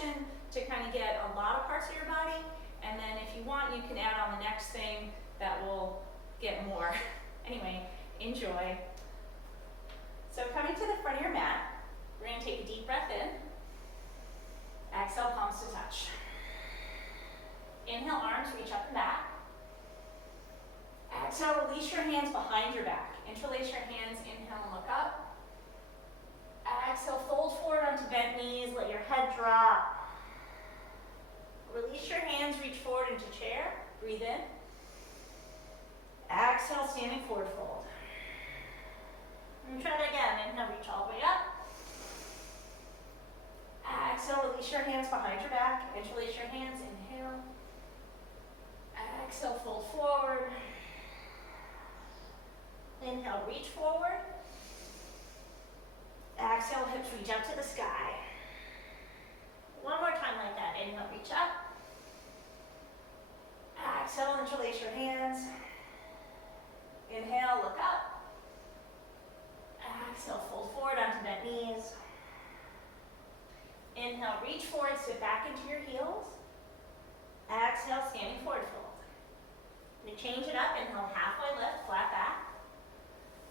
section to kind of get a lot of parts of your body, and then if you want, you can add on the next thing that will get more. Anyway, enjoy. So coming to the front of your mat, we're going to take a deep breath in. Exhale, palms to touch. Inhale, arms reach up and back. Exhale, release your hands behind your back. Interlace your hands, inhale and look up. Exhale, fold forward onto bent knees, let your head drop. Release your hands, reach forward into chair, breathe in. Exhale, standing forward fold. And try that again, inhale, reach all the way up. Exhale, release your hands behind your back, interlace your hands, inhale. Exhale, fold forward. Inhale, reach forward. Exhale, hips reach up to the sky. One more time like that. Inhale, reach up. Exhale, interlace your hands. Inhale, look up. Exhale, fold forward onto bent knees. Inhale, reach forward, sit back into your heels. Exhale, standing forward fold. To change it up, inhale, halfway lift, flat back.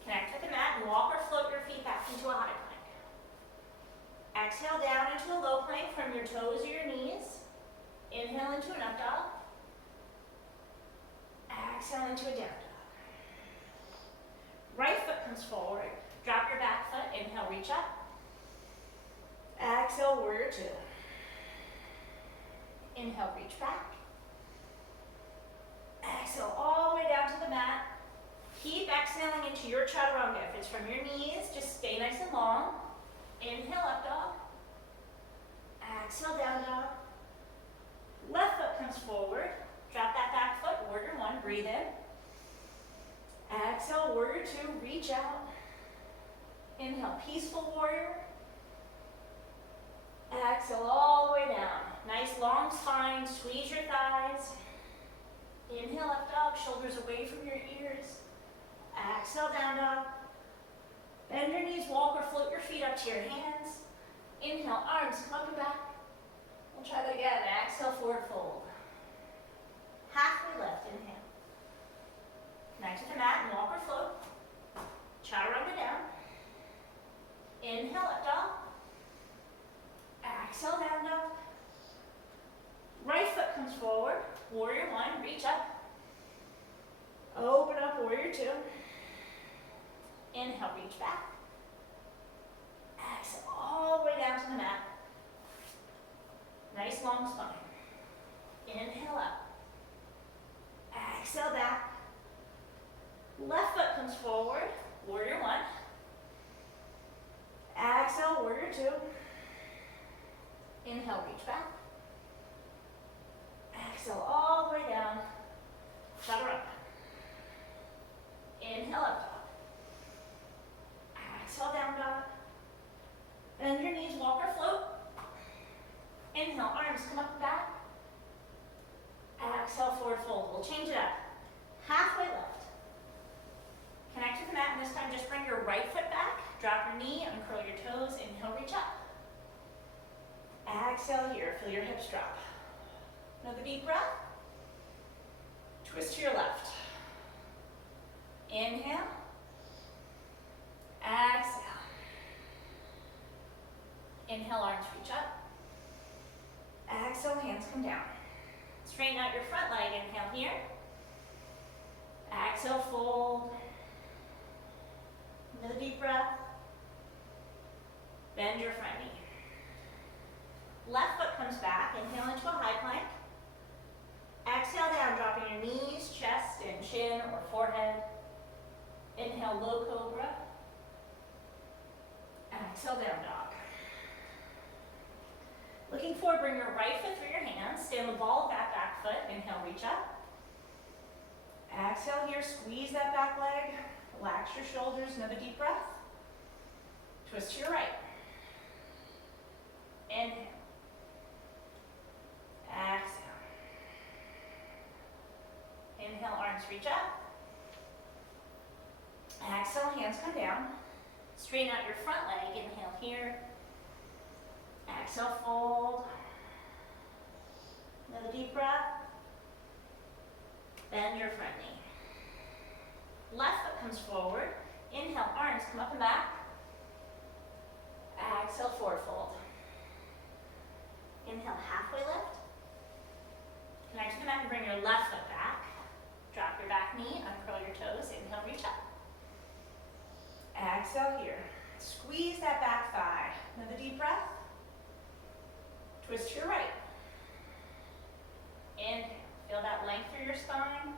Connect with the mat and walk or float your feet back into a high plank. Exhale down into a low plank from your toes or your knees. Inhale into an up dog. Exhale into a down dog. Right foot comes forward. Drop your back foot. Inhale, reach up. Exhale, warrior two. Inhale, reach back. Exhale all the way down to the mat. Keep exhaling into your chaturanga. If it's from your knees, just stay nice and long. Inhale, up dog. Exhale, down dog. Left foot comes forward. Drop that back foot, warrior one, breathe in. Exhale, warrior two, reach out. Inhale, peaceful warrior. Exhale all the way down. Nice long spine, squeeze your thighs. Inhale, up dog, shoulders away from your ears. Exhale, down dog. Bend your knees, walk or float your feet up to your hands. Inhale, arms come up and back. We'll try that again. Exhale, forward fold. Halfway lift, inhale. Connect to the mat and walk or float. Chaturanga down. Inhale, up dog. Exhale, down dog. Right foot comes forward. Warrior one, reach up. Open up, warrior two. Inhale, reach back. Exhale, all the way down to the mat. Nice long spine. Inhale up. Exhale back. Left foot comes forward. Warrior one. Exhale, warrior two. Inhale, reach back. Exhale all the way down. Chaturanga. Inhale, up dog. Exhale, down dog. Bend your knees, walk or float. Inhale, arms come up and back. Exhale, forward fold. We'll change it up. Halfway lift. Connect to the mat, and this time just bring your right foot back. Drop your knee, uncurl your toes. Inhale, reach up. Exhale here, feel your hips drop. Another deep breath. Twist to your left. Inhale. Exhale. Inhale, arms reach up. Exhale, hands come down. Straighten out your front leg, inhale here. Exhale, fold. Another deep breath. Bend your front knee. Left foot comes back, inhale into a high plank. Exhale down, dropping your knees, chest, and chin or forehead. Inhale, low cobra. Exhale, down dog. Looking forward, bring your right foot through your hands. Stand the ball of that back foot. Inhale, reach up. Exhale here, squeeze that back leg. Relax your shoulders, another deep breath. Twist to your right. Inhale. Exhale. Inhale, arms reach up. Exhale, hands come down. Straighten out your front leg. Inhale here. Exhale, fold. Another deep breath. Bend your front knee. Left foot comes forward. Inhale, arms come up and back. Exhale, forward fold. Inhale, halfway lift. Connect to the mat and bring your left foot back. Drop your back knee, uncurl your toes. Inhale, reach up. Exhale here. Squeeze that back thigh. Another deep breath. Twist to your right. Inhale. Feel that length through your spine.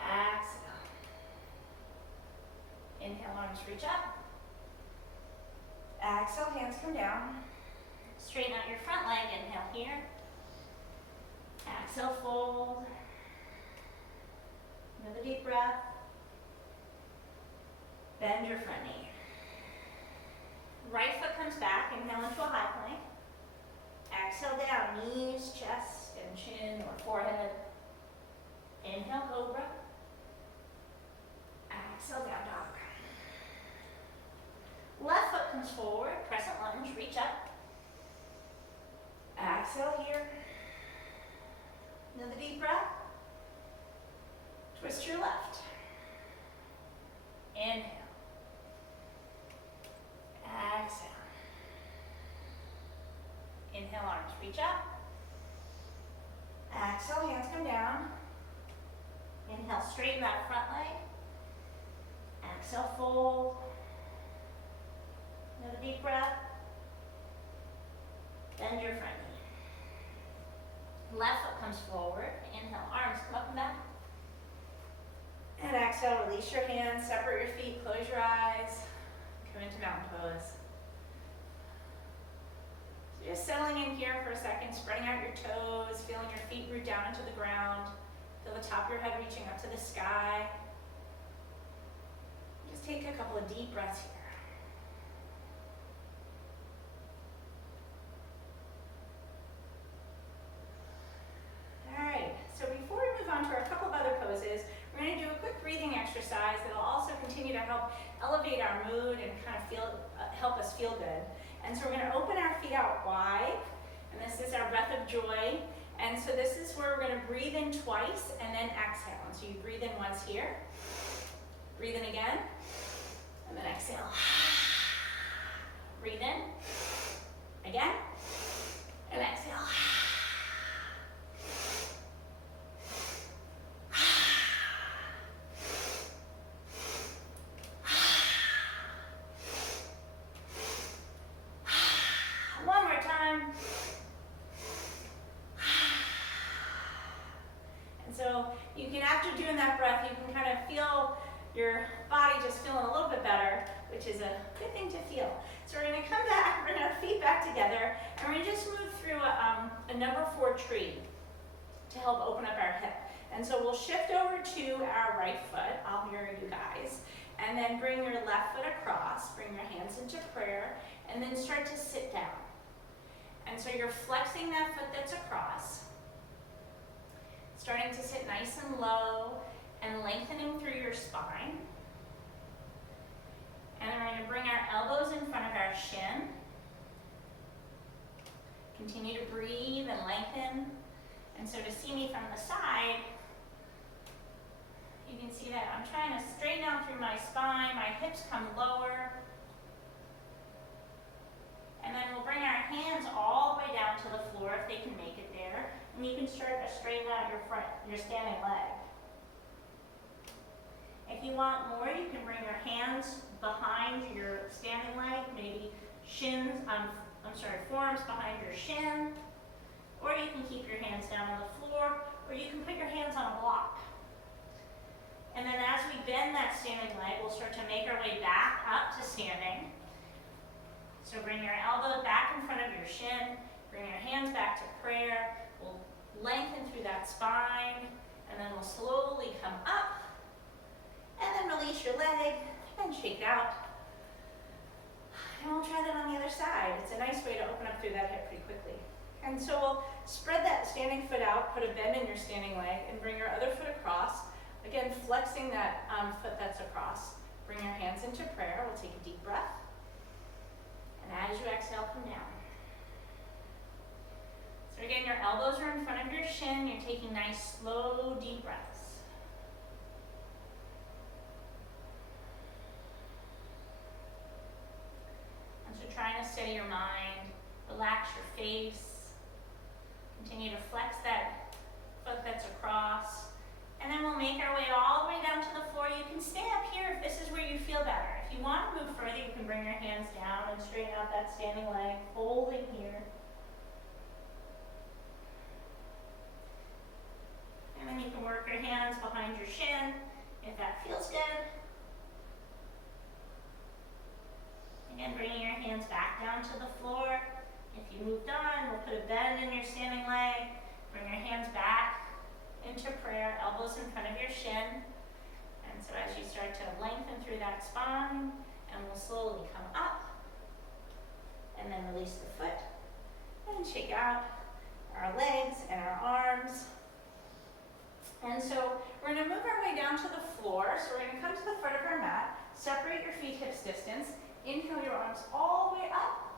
Exhale. Inhale, arms reach up. Exhale, hands come down. Straighten out your front leg. Inhale here. Exhale, fold. Another deep breath. Bend your front knee. Right foot comes back. Inhale into a high plank. Exhale down, knees, chest, and chin or forehead. Inhale, cobra. Exhale, down dog. Left foot comes forward, crescent lunge, reach up. Exhale here. Another deep breath. Twist your left. Inhale. Exhale. Inhale, arms reach up. Exhale, hands come down. Inhale, straighten that front leg. Exhale, fold. Another deep breath. Bend your front knee. Left foot comes forward. Inhale, arms come up and back. And exhale, release your hands, separate your feet, close your eyes. Come into mountain pose. So just settling in here for a second, spreading out your toes, feeling your feet root down into the ground. Feel the top of your head reaching up to the sky. Just take a couple of deep breaths here. Alright, so before we move on to a couple of other poses, we're going to do a quick breathing exercise that will also continue to help elevate our mood and kind of help us feel good. And so we're going to open our feet out wide, and this is our breath of joy. And so this is where we're going to breathe in twice and then exhale. And so you breathe in once here, breathe in again, and then exhale. Breathe in, again, and exhale. One more time. And so you can, after doing that breath, you can kind of feel your body just feeling a little bit better, which is a good thing to feel. So we're going to come back, bring our feet back together, and we're going to just move through a number 4 tree to help open up our hip. And so we'll shift over to our right foot. I'll mirror you guys. And then bring your left foot across, bring your hands into prayer, and then start to sit down. And so you're flexing that foot that's across, starting to sit nice and low and lengthening through your spine. And then we're going to bring our elbows in front of our shin. Continue to breathe and lengthen. And so to see me from the side, you can see that I'm trying to straighten out through my spine, my hips come lower. And then we'll bring our hands all the way down to the floor if they can make it there. And you can start to straighten out your standing leg. If you want more, you can bring your hands behind your standing leg, maybe forearms behind your shin, or you can keep your hands down on the floor, or you can put your hands on a block. And then as we bend that standing leg, we'll start to make our way back up to standing. So bring your elbow back in front of your shin, bring your hands back to prayer, we'll lengthen through that spine, and then we'll slowly come up, and then release your leg, and shake it out. And we'll try that on the other side. It's a nice way to open up through that hip pretty quickly. And so we'll spread that standing foot out, put a bend in your standing leg, and bring your other foot across. Again, flexing that foot that's across. Bring your hands into prayer. We'll take a deep breath. And as you exhale, come down. So we're again, your elbows are in front of your shin. You're taking nice, slow, deep breaths. And so trying to steady your mind, relax your face, continue to flex that foot that's across, and then we'll make our way all the way down to the floor. You can stay up here if this is where you feel better. If you want to move further, you can bring your hands down and straighten out that standing leg, folding here. And then you can work your hands behind your shin if that feels good. Again, bringing your hands back down to the floor. If you moved on, we'll put a bend in your standing leg. Bring your hands back into prayer, elbows in front of your shin. And so as you start to lengthen through that spine, and we'll slowly come up, and then release the foot, and shake out our legs and our arms. And so we're gonna move our way down to the floor. So we're gonna come to the foot of our mat, separate your feet hips distance, inhale your arms all the way up.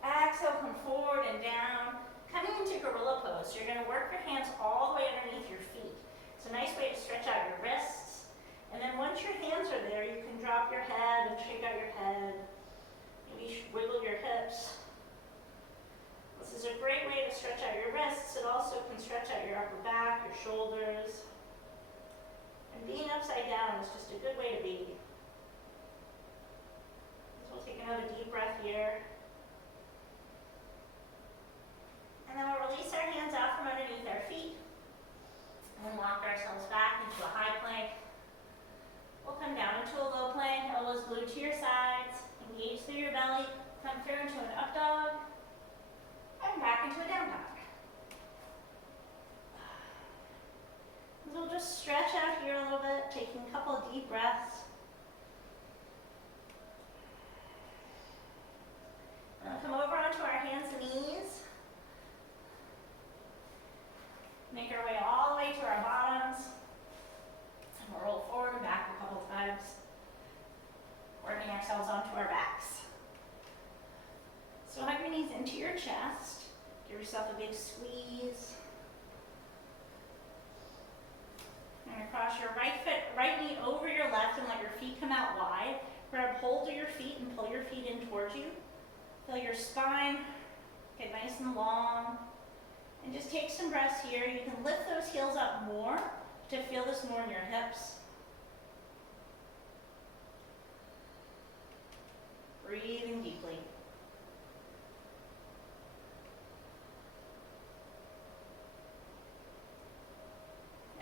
Exhale, come forward and down. Coming into gorilla pose, so you're gonna work your hands all the way underneath your feet. It's a nice way to stretch out your wrists. And then once your hands are there, you can drop your head and shake out your head. Maybe wiggle your hips. This is a great way to stretch out your wrists. It also can stretch out your upper back, your shoulders. And being upside down is just a good way to be. So we'll take another deep breath here. And then we'll release our hands out from underneath our feet. And walk ourselves back into a high plank. We'll come down into a low plank, elbows glued to your sides. Engage through your belly. Come through into an up dog. And back into a down dog. So we'll just stretch out here a little bit, taking a couple of deep breaths. And we'll come over onto our hands and knees. Make our way all the way to our bottoms. And we'll roll forward and back a couple times, working ourselves onto our backs. So hug your knees into your chest. Give yourself a big squeeze. And cross your right knee over your left and let your feet come out wide. Grab hold of your feet and pull your feet in towards you. Feel your spine get nice and long. And just take some breaths here. You can lift those heels up more to feel this more in your hips. Breathing deeply.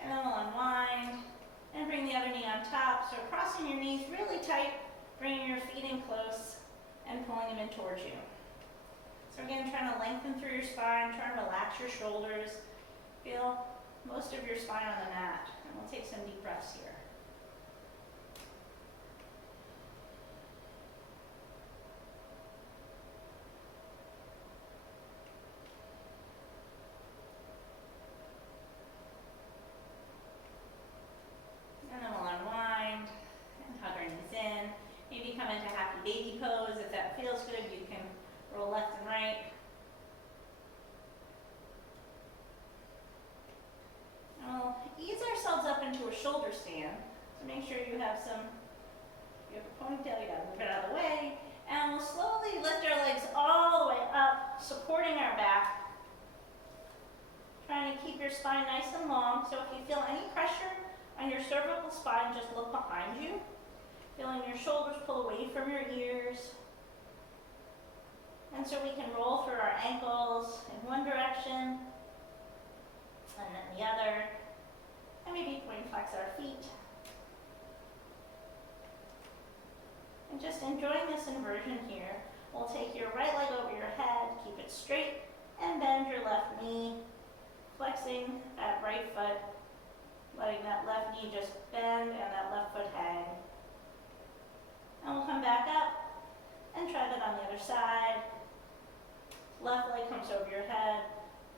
And then we'll unwind and bring the other knee on top. So crossing your knees really tight, bringing your feet in close and pulling them in towards you. So again, trying to lengthen through your spine, trying to relax your shoulders. Feel most of your spine on the mat. And we'll take some deep breaths here. And then we'll unwind and hug our knees in. Maybe come into happy baby pose. If that feels good, you can roll left and right. And we'll ease ourselves up into a shoulder stand. So make sure you have a ponytail, you gotta move it out of the way. And we'll slowly lift our legs all the way up, supporting our back. Trying to keep your spine nice and long. So if you feel any pressure on your cervical spine, just look behind you. Feeling your shoulders pull away from your ears. And so we can roll through our ankles in one direction, and then the other, and maybe point flex our feet. And just enjoying this inversion here. We'll take your right leg over your head, keep it straight, and bend your left knee, flexing that right foot, letting that left knee just bend and that left foot hang. And we'll come back up and try that on the other side. Left leg comes over your head,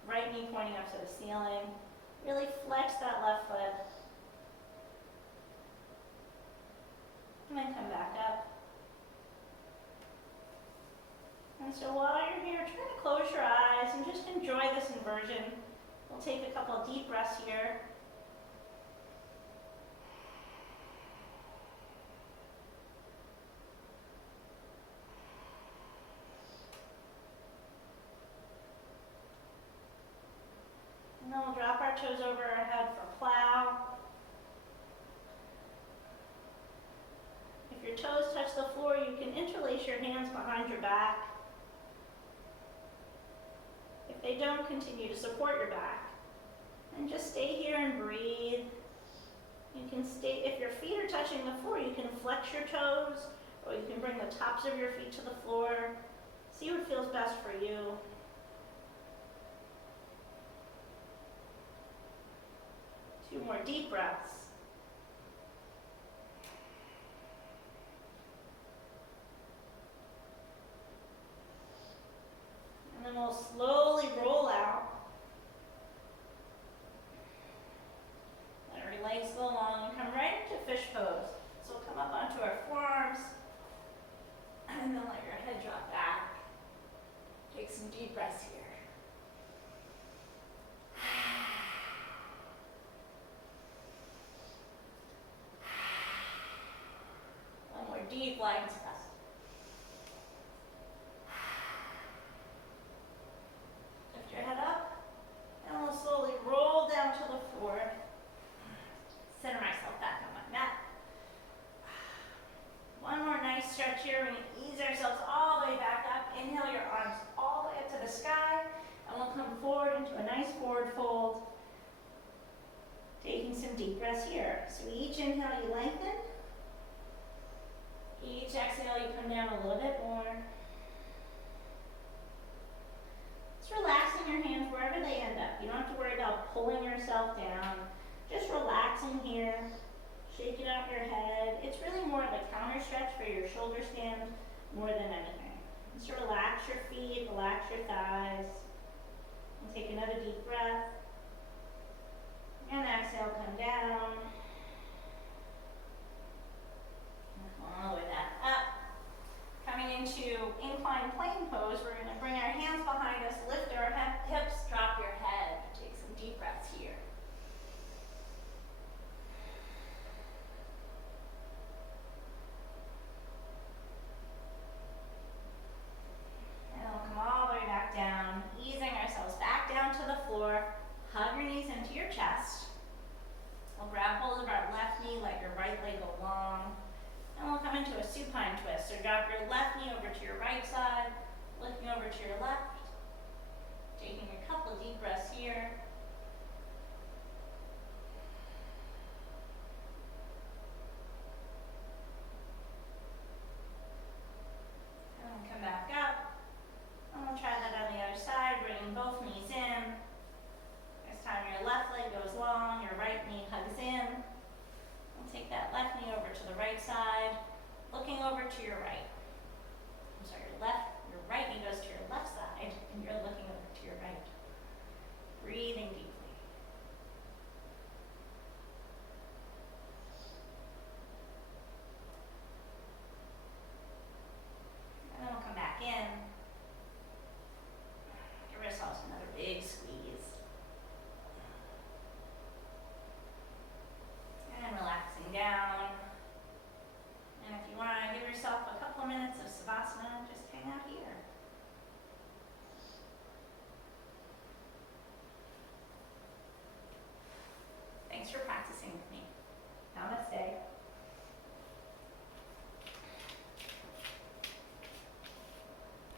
right knee pointing up to the ceiling. Really flex that left foot. And then come back up. And so while you're here, try to close your eyes and just enjoy this inversion. We'll take a couple of deep breaths here. And then we'll drop our toes over our head for plow. If your toes touch the floor, you can interlace your hands behind your back. If they don't, continue to support your back. And just stay here and breathe. You can stay, if your feet are touching the floor, you can flex your toes, or you can bring the tops of your feet to the floor. See what feels best for you. Two more deep breaths. And then we'll slowly roll out. Let our legs go long and come right into fish pose. So we'll come up onto our forearms and then let your head drop back. Take some deep breaths here. One more deep lion's breath. Lift your head up, and we'll slowly roll down to the floor. Center myself back on my mat. One more nice stretch here. We're going to ease ourselves all the way back up. Inhale your arms all the way up to the sky, and we'll come forward into a nice forward fold. Taking some deep breaths here. So each inhale you lengthen. Each exhale you come down a little bit more. Just relaxing your hands wherever they end up. You don't have to worry about pulling yourself down. Just relaxing here. Shaking out your head. It's really more of a counter stretch for your shoulder stand more than anything. Just relax your feet, relax your thighs. And take another deep breath. And exhale, come down. And all the way back up. Coming into inclined plane pose, we're going to bring our hands behind us, lift our hips, drop your head. Take some deep breaths here. And we'll come all the way back down, easing ourselves back down to the floor. Hug your knees into your chest. We'll grab hold of our left knee, let your right leg go long. And we'll come into a supine twist. So drop your left knee over to your right side, lifting over to your left.